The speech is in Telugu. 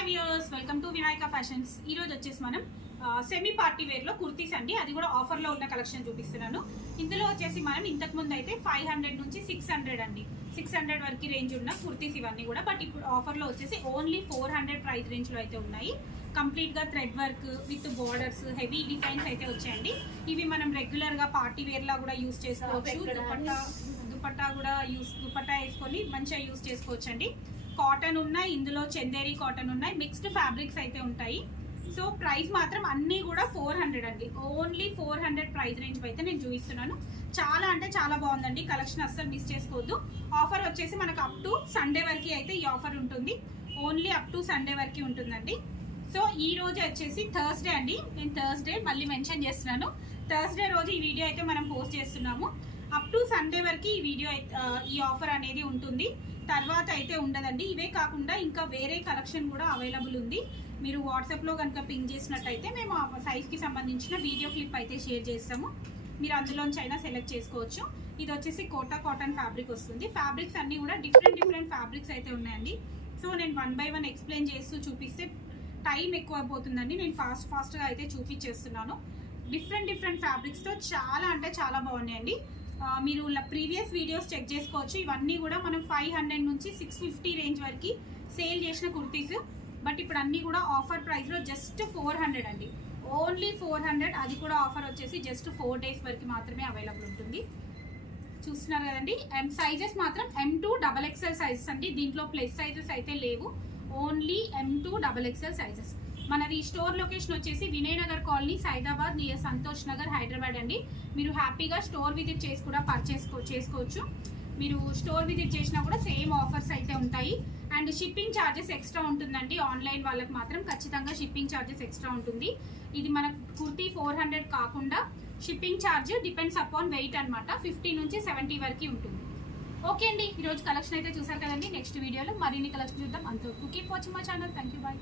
Hi viewers, welcome to Vinayaka fashions. ఈ రోజు వచ్చేసి మనం సెమీ పార్టీ వేర్ లో కుర్తీస్ అండి, అది కూడా ఆఫర్ లో ఉన్న కలెక్షన్ చూపిస్తున్నాను. ఇందులో వచ్చేసి మనం ఇంతకు ముందు అయితే 500 నుంచి 600 అండి, 600 వరకు రేంజ్ ఉన్న కుర్తీస్ ఇవన్నీ కూడా. బట్ ఇప్పుడు ఆఫర్ లో వచ్చేసి ఓన్లీ 400 ప్రైస్ రేంజ్ లో అయితే ఉన్నాయి. కంప్లీట్ గా thread work with borders, heavy designs అయితే వచ్చాయండి. ఇవి మనం రెగ్యులర్ గా పార్టీ వేర్ లా కూడా యూస్ చేసుకోవచ్చు. దుపట్టా కూడా దుపట్టా వేసుకొని మంచిగా యూస్ చేసుకోవచ్చు అండి. కాటన్ ఉన్నాయి, ఇందులో చందేరి కాటన్ ఉన్నాయి, మిక్స్డ్ ఫ్యాబ్రిక్స్ అయితే ఉంటాయి. సో ప్రైస్ మాత్రం అన్నీ కూడా 400 అండి, ఓన్లీ 400 ప్రైస్ రేంజ్ అయితే నేను చూపిస్తున్నాను. చాలా అంటే చాలా బాగుందండి కలెక్షన్, అస్సలు మిస్ చేసుకోవద్దు. ఆఫర్ వచ్చేసి మనకు అప్ టు సండే వరకు అయితే ఈ ఆఫర్ ఉంటుంది, ఓన్లీ అప్ టు సండే వరకు ఉంటుందండి. సో ఈ రోజు వచ్చేసి థర్స్డే అండి, నేను థర్స్డే మళ్ళీ మెన్షన్ చేస్తున్నాను. థర్స్డే రోజు ఈ వీడియో అయితే మనం పోస్ట్ చేస్తున్నాము. అప్ టు సండే వరకు ఈ వీడియో ఈ ఆఫర్ అనేది ఉంటుంది, తర్వాత అయితే ఉండదండి. ఇవే కాకుండా ఇంకా వేరే కలెక్షన్ కూడా అవైలబుల్ ఉంది. మీరు వాట్సాప్లో కనుక పింక్ చేసినట్టయితే మేము ఆ సైజ్కి సంబంధించిన వీడియో క్లిప్ అయితే షేర్ చేస్తాము, మీరు అందులోంచి అయినా సెలెక్ట్ చేసుకోవచ్చు. ఇది వచ్చేసి కోటా కాటన్ ఫ్యాబ్రిక్ వస్తుంది. ఫ్యాబ్రిక్స్ అన్నీ కూడా డిఫరెంట్ ఫ్యాబ్రిక్స్ అయితే ఉన్నాయండి. సో నేను 1 by 1 ఎక్స్ప్లెయిన్ చేస్తూ చూపిస్తే టైం ఎక్కువ అయిపోతుందండి, నేను ఫాస్ట్గా అయితే చూపించేస్తున్నాను. డిఫరెంట్ ఫ్యాబ్రిక్స్తో చాలా అంటే చాలా బాగున్నాయండి. మీరు ప్రీవియస్ వీడియోస్ చెక్ చేసుకోవచ్చు. ఇవన్నీ కూడా మనం 500 నుంచి 650 రేంజ్ వరకు సేల్ చేసిన కుర్తీస్. బట్ ఇప్పుడు అన్నీ కూడా ఆఫర్ ప్రైస్లో జస్ట్ 400 అండి, ఓన్లీ 400. అది కూడా ఆఫర్ వచ్చేసి జస్ట్ 4 days వరకు మాత్రమే అవైలబుల్ ఉంటుంది. చూస్తున్నారు కదండి, సైజెస్ మాత్రం M2 XXL సైజెస్ అండి, దీంట్లో ప్లస్ సైజెస్ అయితే లేవు, ఓన్లీ M2 XXL సైజెస్. మనది స్టోర్ లొకేషన్ వచ్చేసి వినయనగర్ కాలనీ, సైదాబాద్, నియర్ సంతోష్ నగర్, హైదరాబాద్ అండి. మీరు హ్యాపీగా స్టోర్ విజిట్ చేసి కూడా చేసుకోవచ్చు. మీరు స్టోర్ విజిట్ చేసినా కూడా సేమ్ ఆఫర్స్ అయితే ఉంటాయి. అండ్ షిప్పింగ్ ఛార్జెస్ ఎక్స్ట్రా ఉంటుందండి, ఆన్లైన్ వాళ్ళకి మాత్రం ఖచ్చితంగా షిప్పింగ్ ఛార్జెస్ ఎక్స్ట్రా ఉంటుంది. ఇది మన కుర్తీ 400 కాకుండా shipping charge depends upon weight అనమాట, 50 నుంచి 70 వరకు ఉంటుంది. ఓకే అండి, ఈరోజు కలెక్షన్ అయితే చూసారు కదండి. నెక్స్ట్ వీడియోలో మరిన్ని కలెక్షన్ చూద్దాం. అంతవరకు keep watching my channel. Thank you, bye.